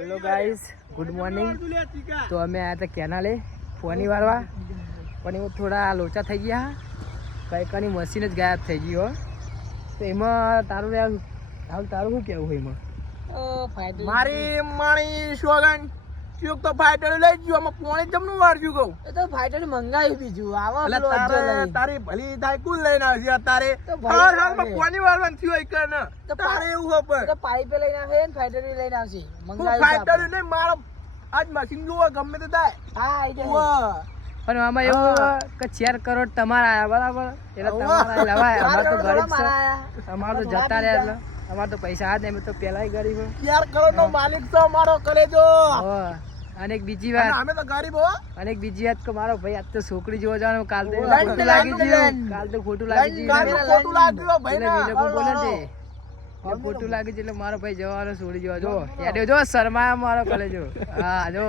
Hello guys, good morning. તો અમે આયા હતા કેનાલે ફોની વાળવા, પણ એમાં થોડા લોચા થઈ ગયા. કઈકાની મશીન જ ગાયબ થઈ ગઈ હો. તો એમાં તારું તારું શું કેવું એમાં? મારી માણી સોગન ચૂક તો ફાઈટર લઈ ગયો, આમાં પોણી જમનું વારજ્યું કહું. એ તો ફાઈટર મંગાવી બીજું આવા તારી ભલી થાય કુલ લઈને આવશે તારે હાલમાં પોણી વારવાનું થયું હોય કે ને તારે એવું ખબર તો પાઇપે લઈને આવે ને ફાઈટર લઈને આવશે. ફાઈટર નહીં મારો આજ મશીન જોવો ગમે તે થાય. હા પણ આમાં એવું કે 4 કરોડ તમારા આયા બરાબર, એટલે તમારા લવાય. અમાર તો ગરીબ છે, અમાર તો જતા રહ્યા, એટલે અમાર તો પૈસા જ નહીં, તો પેલાય ગરીબ. 4 કરોડ નો માલિક છો મારો કલેજો. અને એક બીજી વાત, અમે તો ગરીબ હો. અને એક બીજી વાત કે મારો ભાઈ આજ તો છોકરી જોવા જવાનું, કાલ તો ખોટું લાગી ગયું, ખોટું લાગી ગયું ભાઈ ના બોલે છે, ખોટું લાગી ગયું એટલે મારો ભાઈ જવાનો છોડી જવા. જો શર્મા મારો કલેજો. હા જો